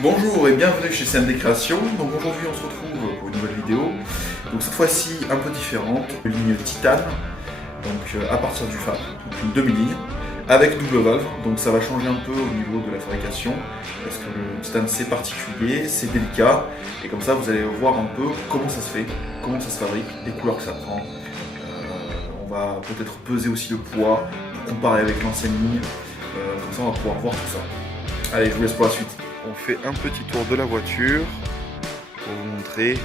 Bonjour et bienvenue chez CMD Création. Donc aujourd'hui on se retrouve pour une nouvelle vidéo. Donc cette fois-ci un peu différente, une ligne titane, donc à partir du FAB, donc une demi-ligne, avec double valve. Donc ça va changer un peu au niveau de la fabrication, parce que le titane c'est particulier, c'est délicat, et comme ça vous allez voir un peu comment ça se fait, comment ça se fabrique, les couleurs que ça prend. On va peut-être peser aussi le poids, comparer avec l'ancienne ligne, comme ça on va pouvoir voir tout ça. Allez, je vous laisse pour la suite. On fait un petit tour de la voiture pour vous montrer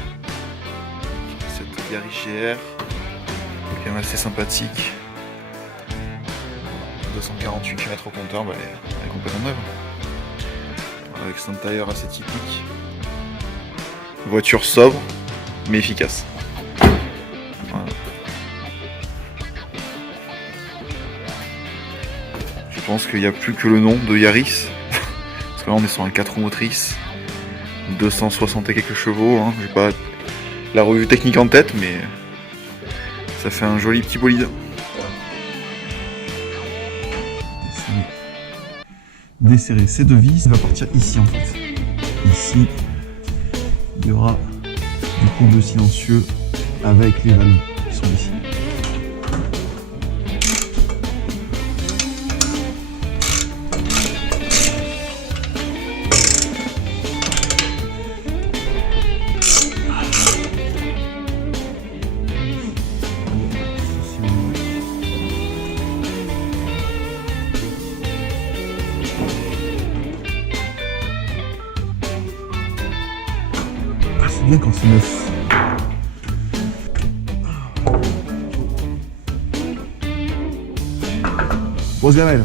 cette Yaris GR, qui est quand même assez sympathique. 248 km au compteur, elle est complètement neuve. Avec cet intérieur assez typique. Voiture sobre mais efficace. Voilà. Je pense qu'il n'y a plus que le nom de Yaris. Parce que là on est sur un 4 roues motrices, 260 et quelques chevaux, hein. J'ai pas la revue technique en tête, mais ça fait un joli petit bolide. Desserrer ces deux vis, ça va partir ici en fait. Ici, il y aura du comble silencieux avec les valves qui sont ici. C'est bien quand c'est neuf. Grosse gamelle.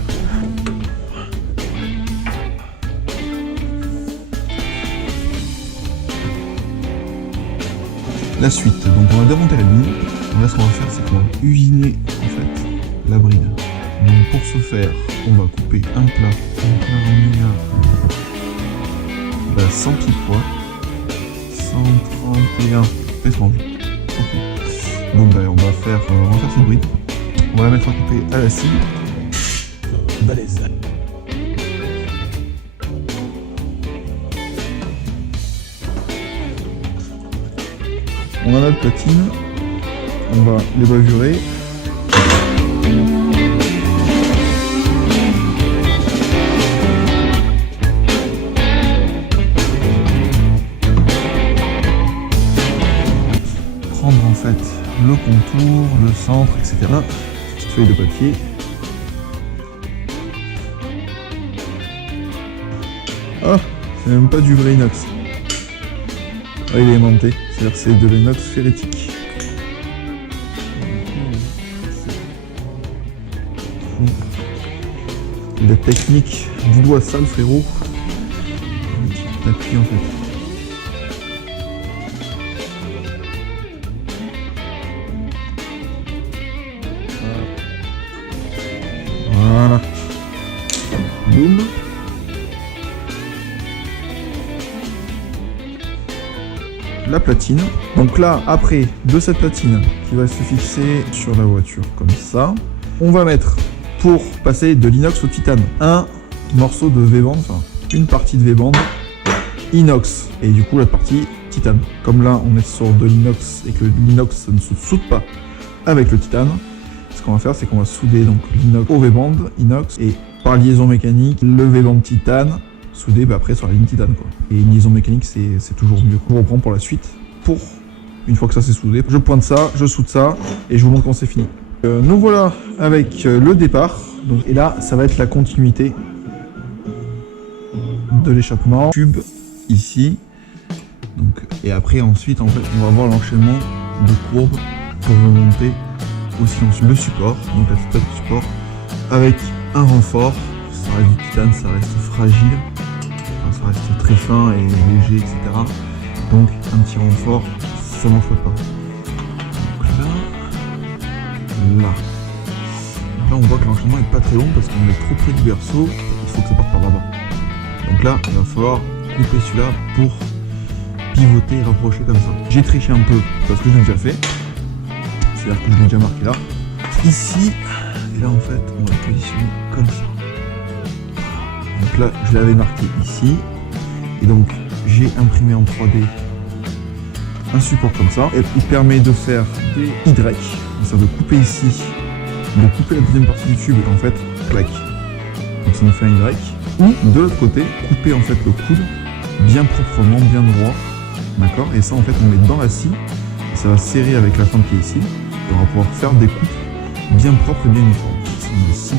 La suite, donc on va démonter la ligne. Là ce qu'on va faire c'est qu'on va usiner en fait la bride. Donc pour ce faire, on va couper un plat. Donc là on est à 100 petits pois. 131 pétrole. Donc on va faire cette bride. On va la mettre à couper à la scie. Balèze. On a notre platine. On va les bavurer. En fait le contour, le centre, etc. Petite feuille de papier. Ah, c'est même pas du vrai inox. Ah, il est aimanté, c'est-à-dire que c'est de l'inox ferritique. La technique du doigt sale, frérot. T'appuies en fait. Voilà. Boum. La platine. Donc là, après de cette platine qui va se fixer sur la voiture comme ça, on va mettre, pour passer de l'inox au titane, un morceau de V-bande, enfin une partie de V-bande inox et du coup la partie titane. Comme là on est sur de l'inox et que l'inox ne se soude pas avec le titane, ce qu'on va faire, c'est qu'on va souder donc l'inox au V-bande inox et par liaison mécanique le V-bande titane soudé après sur la ligne titane quoi. Et une liaison mécanique c'est toujours mieux. On reprend pour la suite. Pour une fois que ça c'est soudé, je pointe ça, je soude ça et je vous montre quand c'est fini. Nous voilà avec le départ. Donc, et là ça va être la continuité de l'échappement. Tube ici. Donc, et après ensuite en fait on va voir l'enchaînement de courbes pour remonter au silencieux. Le support, donc la tête du support, avec un renfort, ça reste du titane, ça reste fragile, enfin, ça reste très fin et léger, etc. Donc un petit renfort, ça n'en fait pas. Donc là, on voit que l'enchaînement est pas très long parce qu'on est trop près du berceau, il faut que ça parte par là-bas. Donc là, il va falloir couper celui-là pour pivoter et rapprocher comme ça. J'ai triché un peu parce que je l'ai déjà fait. C'est-à-dire que je l'ai déjà marqué là. Ici, et là en fait, on va le positionner comme ça. Donc là, je l'avais marqué ici. Et donc j'ai imprimé en 3D un support comme ça. Et il permet de faire des Y. Ça veut couper ici, de couper la deuxième partie du tube et en fait, clac. Donc ça nous fait un Y. Ou de l'autre côté, couper en fait le coude bien proprement, bien droit. D'accord. Et ça en fait on met dans la scie. Ça va serrer avec la fente qui est ici. Et on va pouvoir faire des coupes bien propres et bien uniformes. Ça, on met ici.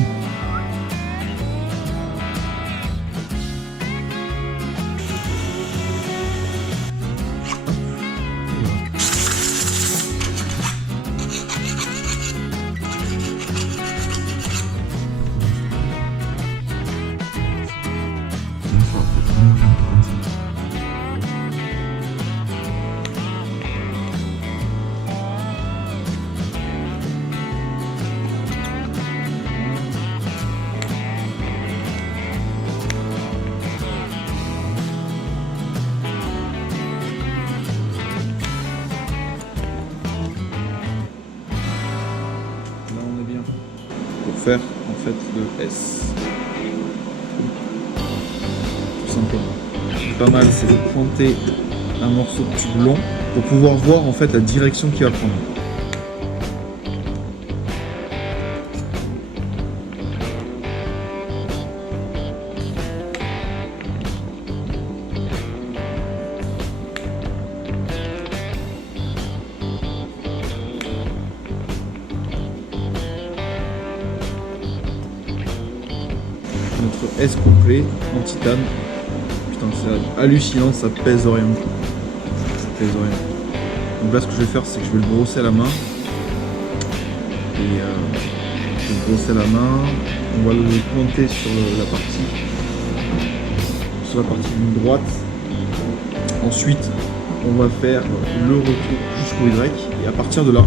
Faire en fait le S. Tout simplement. Pas mal, c'est de pointer un morceau de tube long pour pouvoir voir en fait la direction qu'il va prendre. Notre S complet en titane. Putain, c'est hallucinant, ça pèse rien. Ça pèse rien. Donc là, ce que je vais faire, c'est que je vais le brosser à la main. Et je vais le brosser à la main. On va le pointer sur la partie d'une droite. Ensuite, on va faire le retour jusqu'au Y. Et à partir de là,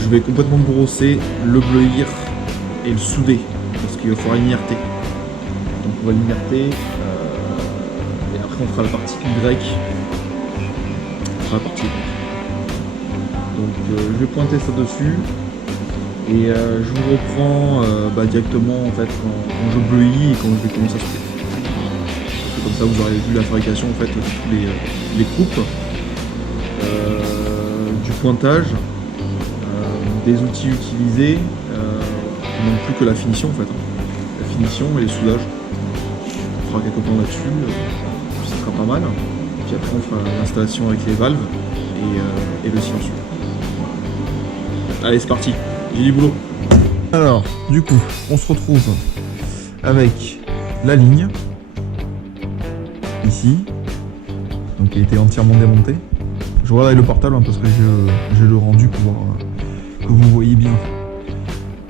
je vais complètement brosser, le bleuir et le souder. Parce qu'il va falloir l'inerter. Donc on va l'inerter et après on fera la partie Y. On fera la partie Y. Donc je vais pointer ça dessus et je vous reprends directement en fait quand je bleuis et quand je vais commencer à souder. Comme ça vous aurez vu la fabrication en fait de tous les coupes, du pointage, des outils utilisés. Non plus que la finition en fait. La finition et les soudages. On fera quelques plans là-dessus, ça sera pas mal. Puis après on fera l'installation avec les valves et le silencieux. Allez c'est parti, j'ai du boulot. Alors du coup on se retrouve avec la ligne ici, donc qui a été entièrement démontée. Je regarde avec le portable parce que j'ai le rendu pour voir que vous voyez bien.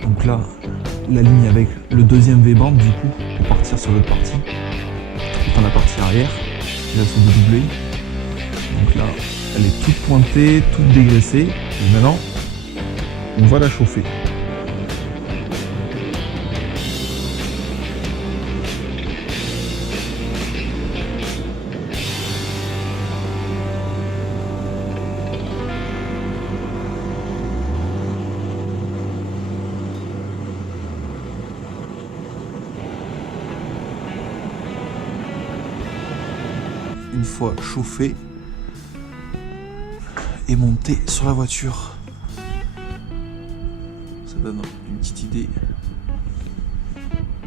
Donc là, la ligne avec le deuxième V-band du coup, pour partir sur l'autre partie, dans la partie arrière, là c'est dédoublé. Donc là, elle est toute pointée, toute dégraissée, et maintenant, on va la chauffer. Une fois chauffé et monté sur la voiture, ça donne une petite idée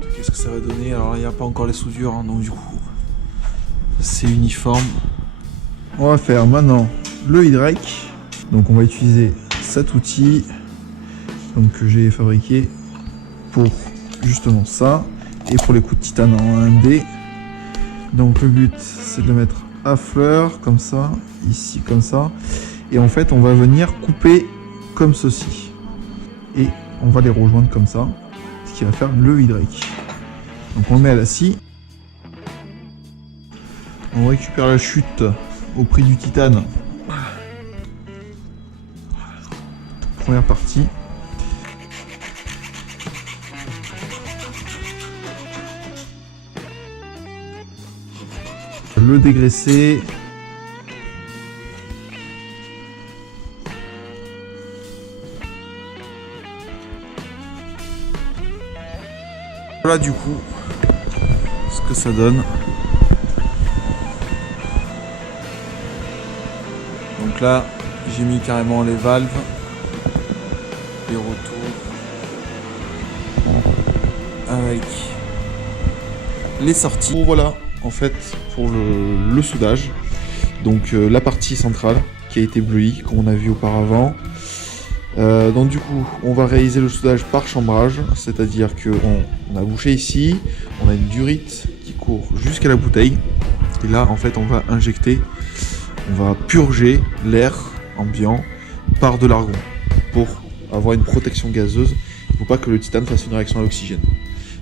de qu'est-ce que ça va donner. Alors il n'y a pas encore les soudures donc du coup c'est uniforme. On va faire maintenant le Y. Donc on va utiliser cet outil donc, que j'ai fabriqué pour justement ça et pour les coups de titane en 1D. Donc le but c'est de le mettre à fleur comme ça, ici comme ça, et en fait on va venir couper comme ceci et on va les rejoindre comme ça, ce qui va faire le Y. Donc on le met à la scie, on récupère la chute au prix du titane, première partie. Le dégraisser. Voilà du coup ce que ça donne. Donc là, j'ai mis carrément les valves, les retours, avec les sorties. Bon, voilà, en fait, pour le soudage. Donc la partie centrale qui a été bleuie, comme on a vu auparavant. Donc du coup, on va réaliser le soudage par chambrage, c'est-à-dire qu'on a bouché ici, on a une durite qui court jusqu'à la bouteille. Et là, en fait, on va injecter, on va purger l'air ambiant par de l'argon pour avoir une protection gazeuse. Il ne faut pas que le titane fasse une réaction à l'oxygène.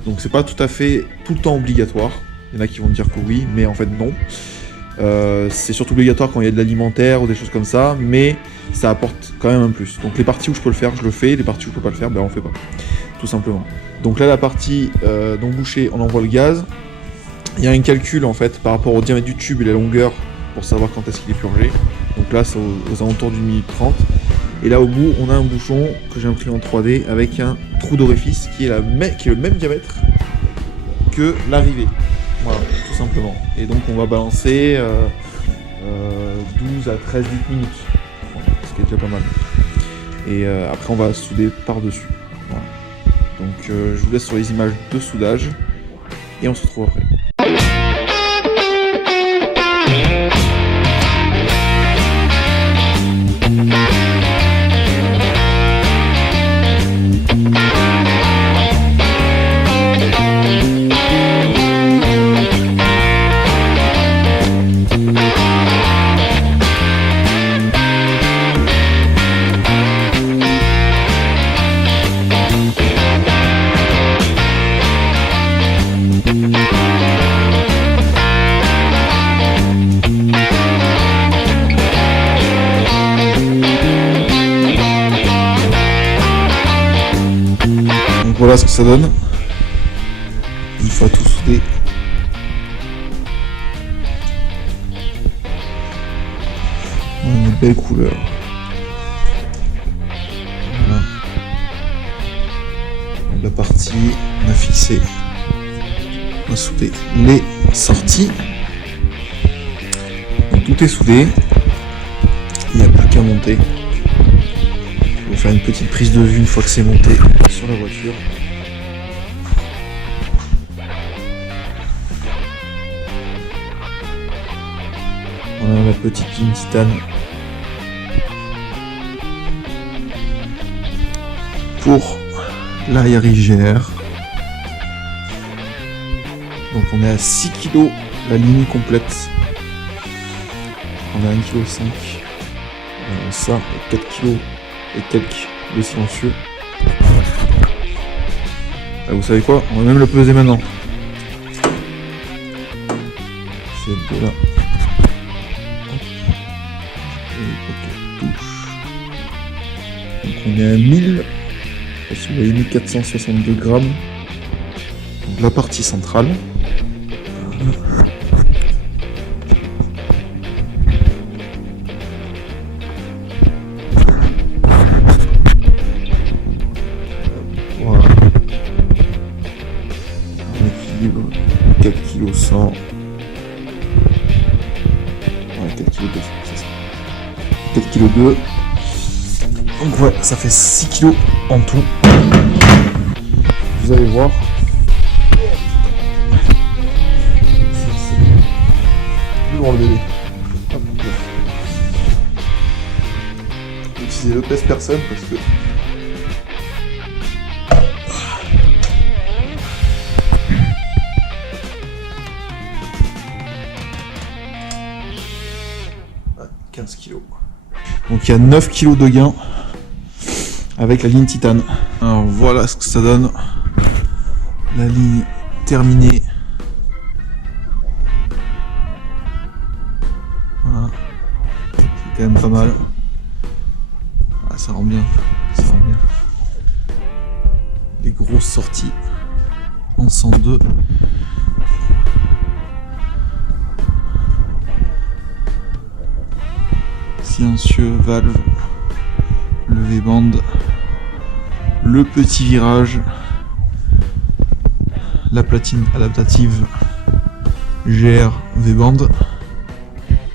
Donc c'est pas tout à fait tout le temps obligatoire. Il y en a qui vont dire que oui, mais en fait non. C'est surtout obligatoire quand il y a de l'alimentaire ou des choses comme ça, mais ça apporte quand même un plus. Donc les parties où je peux le faire, je le fais. Les parties où je peux pas le faire, ben on le fait pas, tout simplement. Donc là, la partie donc bouchée, on envoie le gaz. Il y a un calcul en fait par rapport au diamètre du tube et la longueur pour savoir quand est-ce qu'il est purgé. Donc là, c'est aux alentours d'une minute 30. Et là, au bout, on a un bouchon que j'ai imprimé en 3D avec un trou d'orifice qui est le même diamètre que l'arrivée. Voilà, tout simplement. Et donc, on va balancer 12 à 13 minutes, ce qui est déjà pas mal. Et après, on va souder par-dessus. Voilà. Donc, je vous laisse sur les images de soudage et on se retrouve après. Voilà ce que ça donne une fois tout soudé. Une belle couleur. Voilà. La partie, on a fixé, on a soudé les sorties. Donc tout est soudé. Il n'y a plus qu'à monter. Je vais faire une petite prise de vue une fois que c'est monté sur la voiture. On a la petite ligne titane pour l'arrière IGR. Donc on est à 6 kg la ligne complète. On a 1,5 kg. Ça, 4 kg et quelques de silencieux. Ah, vous savez quoi? On va même le peser maintenant. C'est de là. Donc on est à 1000. Si vous voyez 1462 grammes. Donc la partie centrale. Voilà. On équilibre 4 kg 100. Ouais, 4 kg 2, c'est ça. 4 kg 2. Donc ouais, ça fait 6 kg en tout. Vous allez voir. C'est lourd le bébé. J'ai utilisé le pèse personne parce que ah, 15 kg. Donc il y a 9 kg de gain avec la ligne titane. Alors voilà ce que ça donne. La ligne terminée. Voilà. C'est quand même pas mal. Ah, ça rend bien. Ça rend bien. Les grosses sorties en 102. Silencieux, valve, levé bande, le petit virage, la platine adaptative GR V-band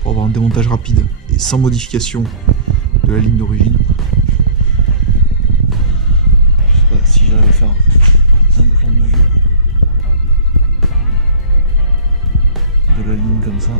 pour avoir un démontage rapide et sans modification de la ligne d'origine. Je sais pas si j'arrive à faire un plan de vue de la ligne comme ça.